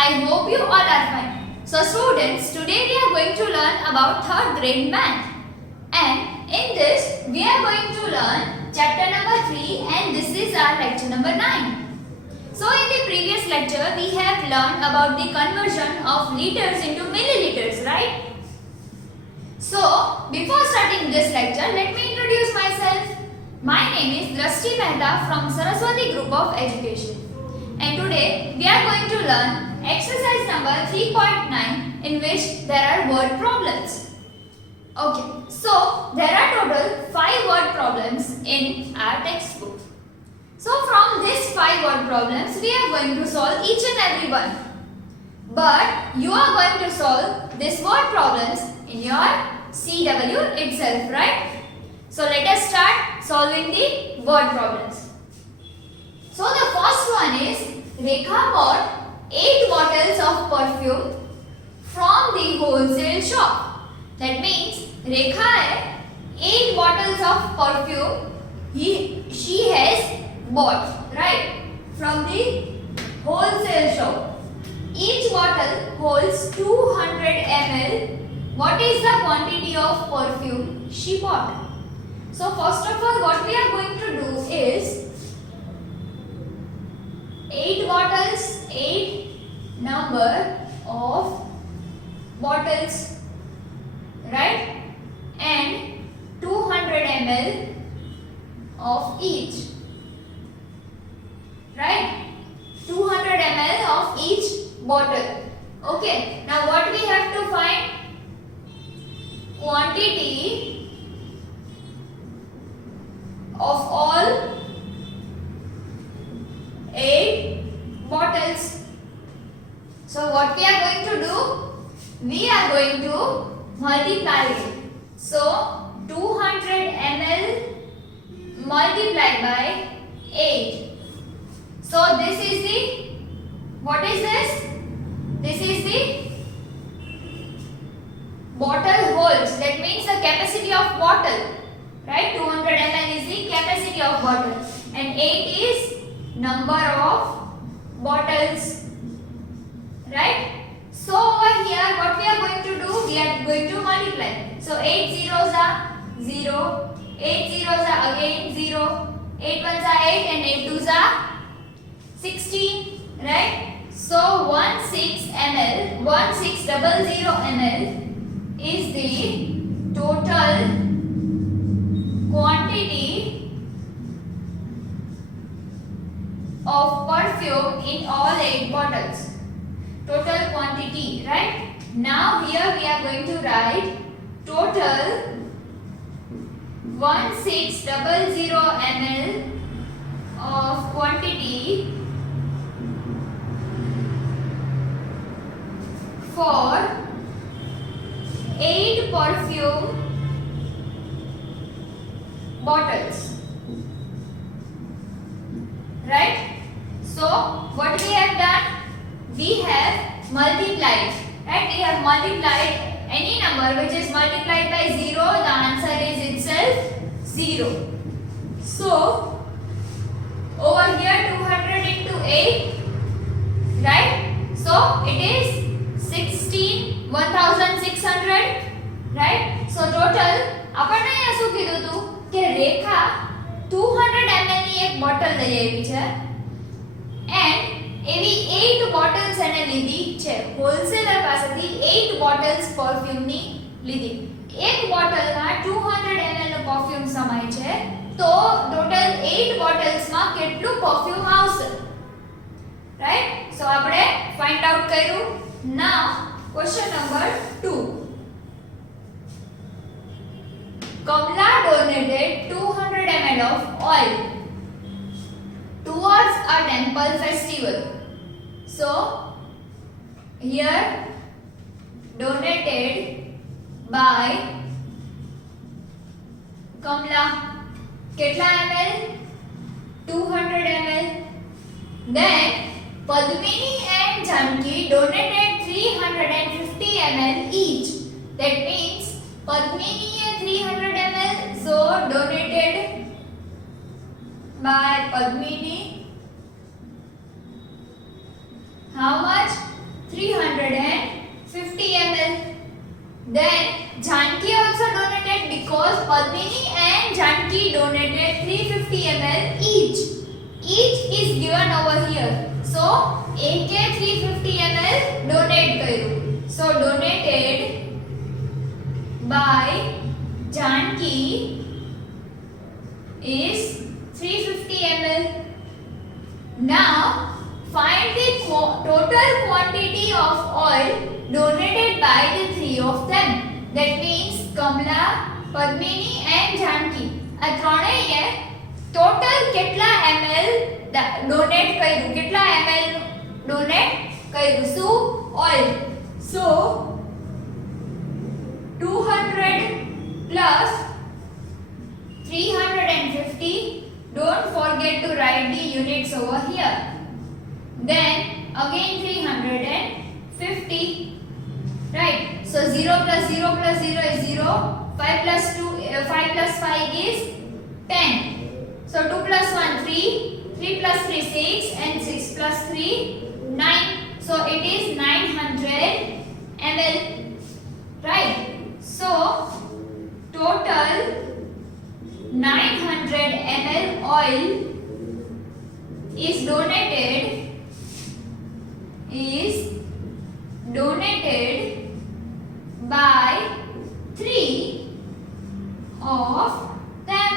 I hope you all are fine. So students, today we are going to learn about 3rd grade math. And in this, we are going to learn chapter number 3 and this is our lecture number 9. So in the previous lecture, we have learned about the conversion of liters into milliliters, right? So, before starting this lecture, let me introduce myself. My name is Drashti Mehta from Saraswati Group of Education. And today, we are going to learn exercise number 3.9 in which there are word problems. Okay, so there are total 5 word problems in our textbook. So from these 5 word problems, we are going to solve each and every one. But you are going to solve these word problems in your CW itself, right? So let us start solving the word problems. So the first one is Rekha bought 8 bottles of perfume from the wholesale shop. That means Rekha has 8 bottles of perfume she has bought, right, from the wholesale shop. Each bottle holds 200 ml. What is the quantity of perfume she bought? So first of all, what we are going to do is 8 bottles, 8 number of bottles, right, and 200 ml of each, right, 200 ml of each bottle. Okay, now what we have to find? Quantity of all 8 bottles. So what we are going to do? We are going to multiply it. So 200 ml multiplied by 8. So this is the, what is this? This is the bottle holds. That means the capacity of bottle, right? 200 ml is the capacity of bottle and 8 is number of bottles, right? So over here what we are going to do? We are going to multiply. So 8 zeros are 0, 8 zeros are again 0, 8 ones are 8 and 8 twos are 16, right? So 1600 ml is the total quantity of perfume in all 8 bottles. Total quantity, right? Now here we are going to write total 1600 ml of quantity for 8 perfume bottles, right? So what we have done? We have multiplied, right? We have multiplied any number which is multiplied by 0, the answer is itself 0. So over here 200 into 8, right? So it is 1600, right? So total આપણને અહીંયા શું કીધું હતું કે રેખા 200 ml ની એક bottle લઈ આવી છે and એવી 8 બોટલ્સ એને લીધી છે. હોલસેલર પાસેથી 8 બોટલ્સ પરફ્યુમ ની લીધી. એક બોટલમાં 200 ml નો પરફ્યુમ સમાય છે, તો ટોટલ 8 બોટલ્સમાં કેટલું પરફ્યુમ આવશે, રાઈટ? સો આપણે ફાઇન્ડ આઉટ કર્યું. નાઉ question number 2. Kamla donated 200 ml of oil towards a temple festival. So here donated by Kamla. Ketla ml? 200 ml. Then Padmini and Janki donated 350 ml each. That means Padmini 300 ml, so donated by Padmini. How much? 350 ml. Then Janki also donated because Padmini and Janki donated 350 ml each. Each is given over here. So AK 350 ml donate કર્યું. So donated by Janki is 350 ml. Now find the total quantity of oil donated by the three of them. That means Kamla, Padmini and Janki. આ ત્રણેયે total કેટલા ml donate કર્યું, કેટલા ml donate કર્યું, શું oil. So 200 plus 350. Don't forget to write the units over here. Then again 350. Right. So 0 plus 0 plus 0 is 0. 5 plus 5 is 10. So 2 plus 1 3. 3 plus 3 6 and 6 plus 3 9. So it is 900 ml. Right. So total 900 ml oil is donated by 3 of them.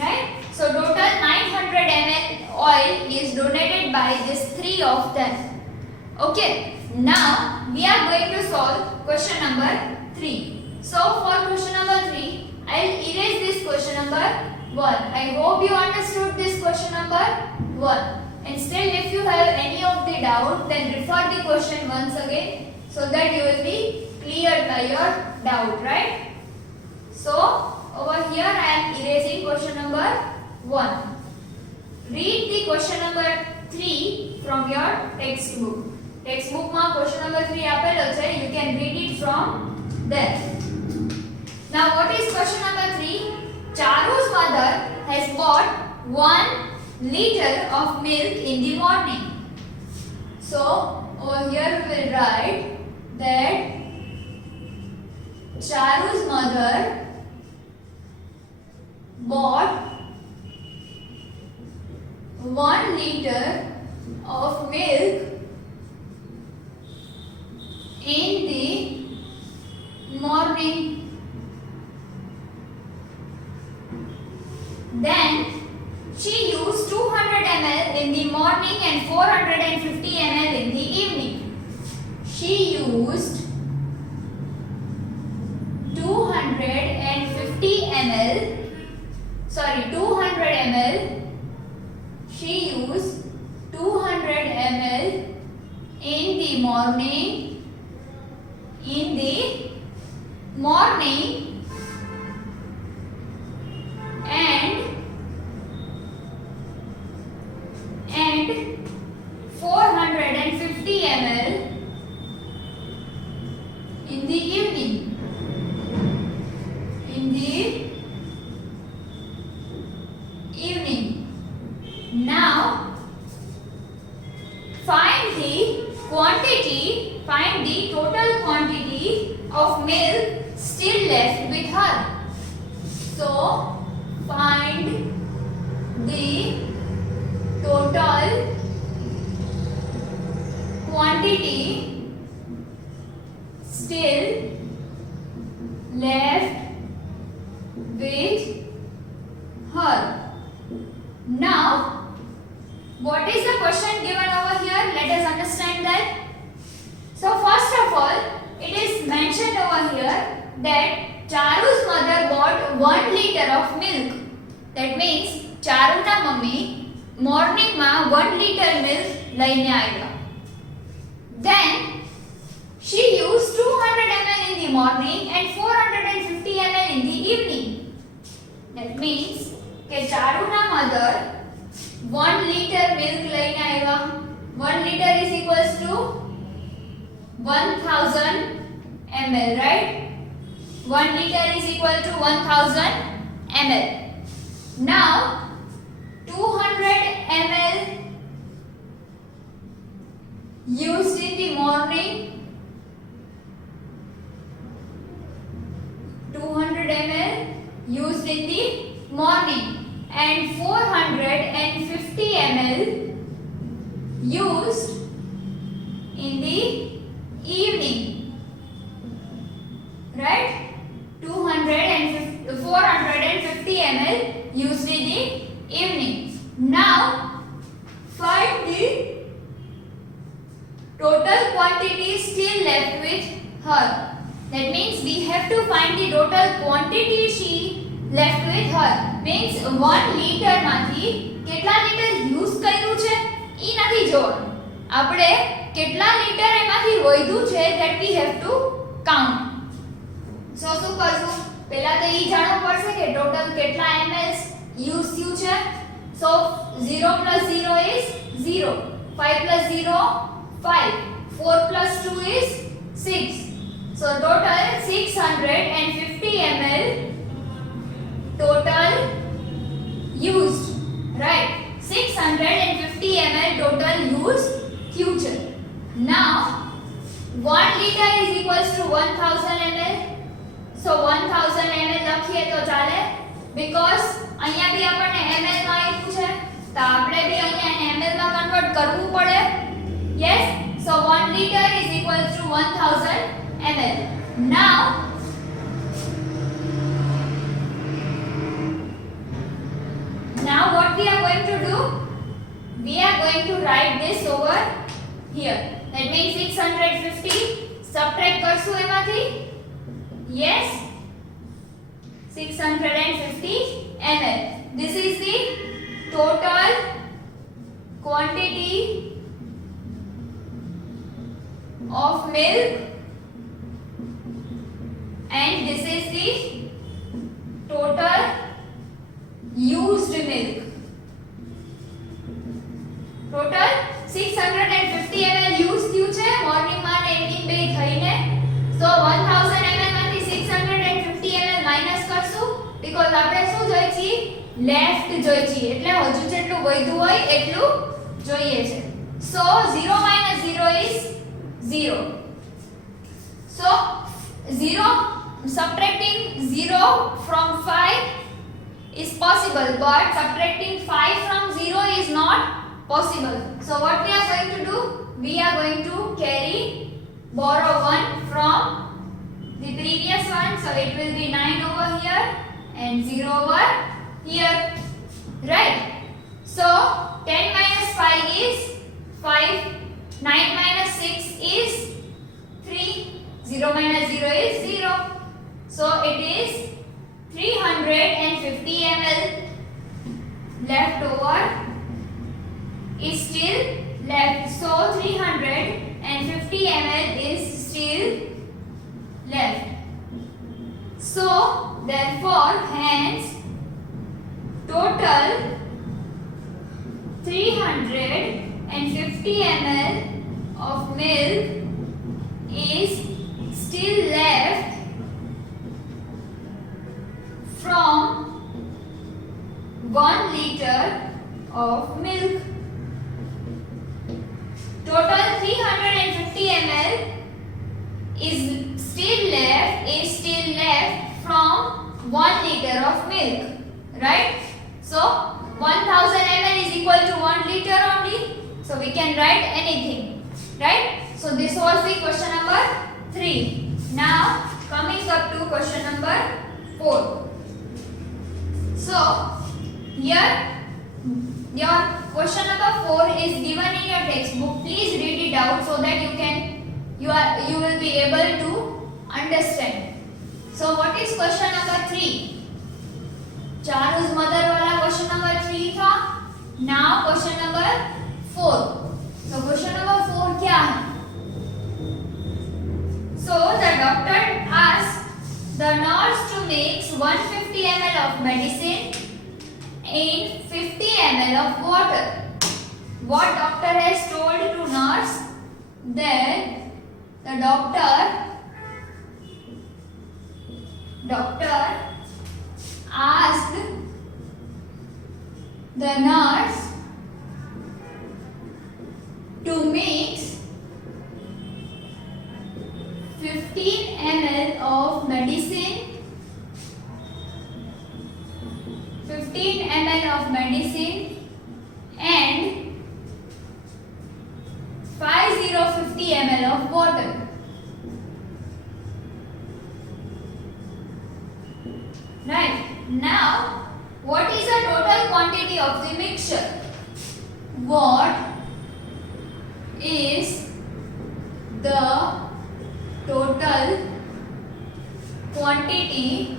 Right? So total 900 ml oil is donated by these 3 of them. Okay. Now we are going to solve question number 3. So for question number 3, I'll erase this question number 1. I hope you understood this question number 1. And still if you have any of the doubt, then refer the question once again so that you will be cleared by your doubt, right? So over here I am erasing question number 1. Read the question number 3 from your textbook. Textbook ma question number 3 આપેલો છે. You can read it from there. Now what is question number 3? Charu's mother has bought 1 liter of milk in the morning. So over here we will write that Charu's mother bought 1 liter of milk in the morning. Then she used 200 ml in the morning and 450 ml in the evening. She used 250 ml, 200 ml. She used 200 ml in the morning. And 450 ml in the evening. Now find the total quantity of milk still left with her. So find the total quantity still left with her. Now what is the question given over here? Let us understand that. So first of all, it is mentioned over here that Charu's mother bought 1 liter of milk. That means Charu na mummy morning ma 1 liter milk લઈને આવ્યા. Then she used 200 ml in the morning and 450 ml in the evening. That means કે Charu na mother 1 liter milk લઈને આવ્યા. 1 liter is equals to 1000 ml, right? 1 liter is equal to 1000 ml. Now 200 ml used in the morning, 200 ml used in the morning, and 450 ml used in the evening, right? 450 ml used in the evening. Now find the total quantity still left with her. That means we have to find the total quantity she left with her. Means 1 liter માંથી કેટલા litre use કર્યું છે ઈ નથી જોવાનું. આપણે કેટલા litre એમાંથી વધ્યું છે that we have to count. So શું કરશું? પહેલા તો ઈ જાણવું પડશે કે ટોટલ કેટલા ml યુઝ થયું છે. So 0 plus 0 is 0, 5 plus 0 5, 4 plus 2 is 6. So total 650 ml total used, right? 650 ml total used future. Now 1 liter is equals to 1000 ml. So 1000 ml લખીએ તો ચાલે, because અહીંયા બી આપણને ml માં આપ્યું છે તો આપણે બી અહીંયા એને ml માં કન્વર્ટ કરવું પડે. Yes, so 1 liter is equal to 1000 ml. Now what we are going to do, we are going to write this over here. That means 650 subtract કરશું એમાંથી. Yes, 650 ml. This is the total quantity of milk, and this is the total used milk. Total 650 ml used થયું છે morning માં ને evening બે થઈને. So 1000 ml માંથી 650 ml minus કરશું, બીકોઝ આપણે શું જોઈએ છે? લેફ્ટ જોઈએ છે, એટલે હજુ જેટલું વધ્યું હોય એટલું જોઈએ છે. So 0 minus 0 is 0. So 0, subtracting 0 from 5 is possible, but subtracting 5 from 0 is not possible. So what we are going to do? We are going to borrow 1 from the previous one. So it will be 9 over here and 0 over here, right? So 10 minus 5 is 5, 9 minus 6 is 3, 0 minus 0 is 0. So it is 350 ml left over is still left. So 350 ml is still left. So therefore hence total 350 ml of milk is still left from 1 liter of milk. Total 350 ml is still left from 1 liter of milk, right? So 1000 ml is equal to 1 liter only, so we can write anything, right? So this was the question number 3. Now coming up to question number 4. So here your question number 4 is given in your textbook. Please read it out so that you will be able to understand. So what is question number 3? Charu's mother wala question number 3 tha. Now question number 4. So question number 4 kya hai? So the doctor asked the nurse to mix 150 ml of medicine in 50 ml of water. What doctor has told to nurse? Then the doctor asked the nurse to mix 15 ml of medicine, 15 ml of medicine and 50 ml of water. Right. Now, what is the total quantity of the mixture? What is the total quantity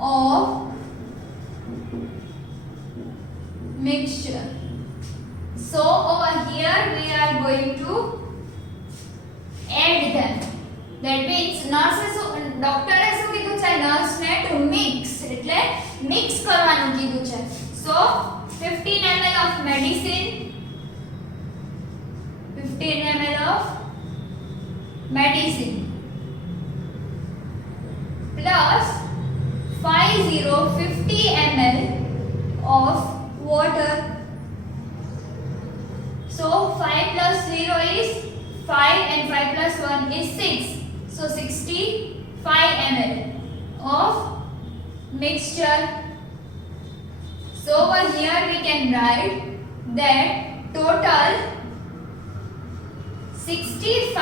of mixture? So over here we are going to add them. That means ડોક્ટરે શું કીધું છે નર્સને two mix એટલે mix કરવાનું કીધું છે. So 15 ml of medicine, 15 ml of medicine plus 50 ml of water. So 5 plus 0 is 5 and 5 plus 1 is 6. So 65 ml of mixture. So over here we can write that total 65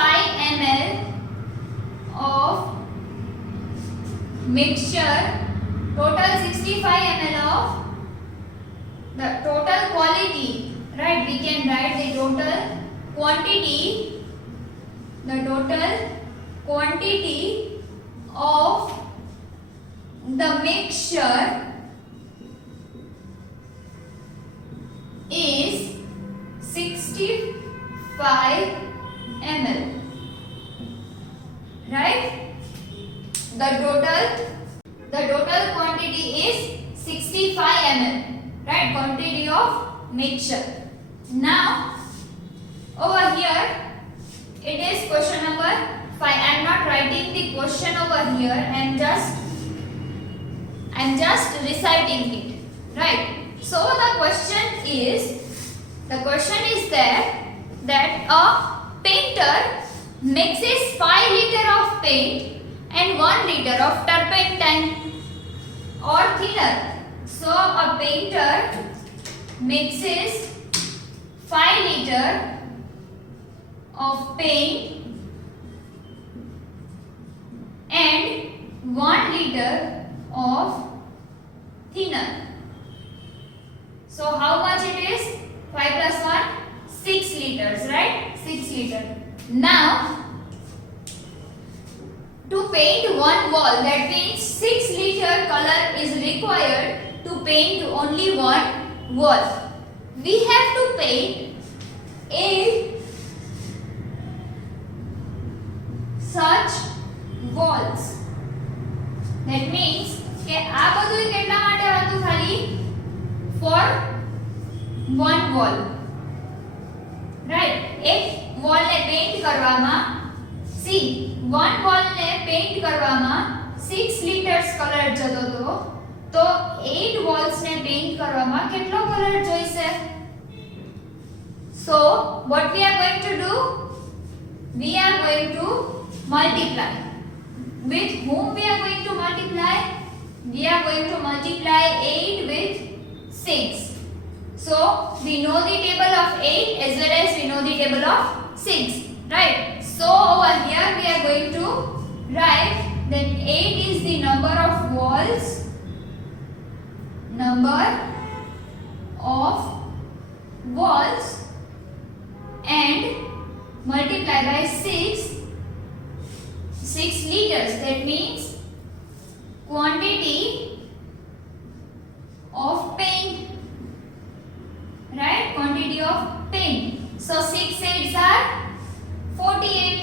ml of mixture, total 65 ml of the total quality, right? We can write the total quantity, the total quantity of the mixture is 65 ml, right? The total quantity is 65 ml, right? Quantity of mixture. Now over here it is question number 5. I am not writing the question over here. I am just reciting it, right? So the question is that a painter mixes 5 liter of paint and 1 liter of turpentine or thinner. So a painter mixes 5 liter of paint and 1 liter of thinner. So how much it is? 5 plus 1? 6 liters, right? 6 liter. Now, to paint one wall, that means 6 liter color is required to paint only one wall. We have to paint 8 such walls. That means કે આ બધું કેટલા માટે હતું ખાલી for one wall, right? એક wall ને paint કરવામાં one wall ને પેઇન્ટ કરવામાં 6 liters કલર જતો હતો, તો 8 walls ને પેઇન્ટ કરવામાં કેટલો કલર જોઈશે? So what we are going to do? We are going to multiply. With whom we are going to multiply? We are going to multiply 8 with 6. So we know the table of 8 as well as we know the table of 6, right? So over here we are going to write that 8 is the number of walls, and multiply by 6 liters. That means quantity of paint, right? Quantity of paint. So 6 8s are 48.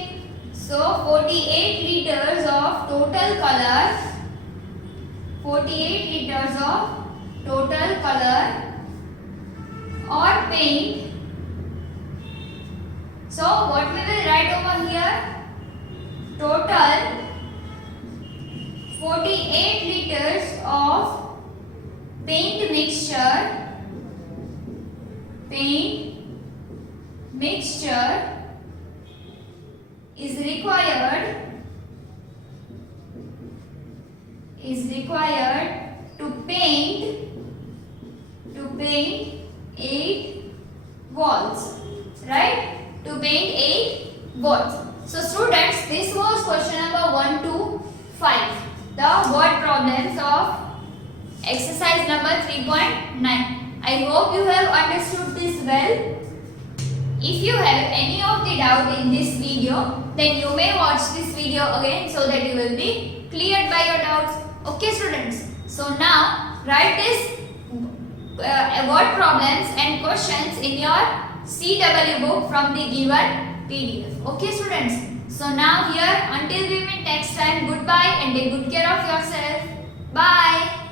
So 48 liters of total color, 48 liters of total color or paint. So what we will write over here? Total 48 liters of paint mixture is required to paint 8 walls, right? To paint 8 walls. So students, this was question number 1 to 5. The word problems of exercise number 3.9. I hope you have understood this well. If you have any of the doubt in this video, then you may watch this video again so that you will be cleared by your doubts. Okay students, so now write this word problems and questions in your CW book from the given PDF. Okay students, so now here until we meet next time, goodbye and take good care of yourself. Bye.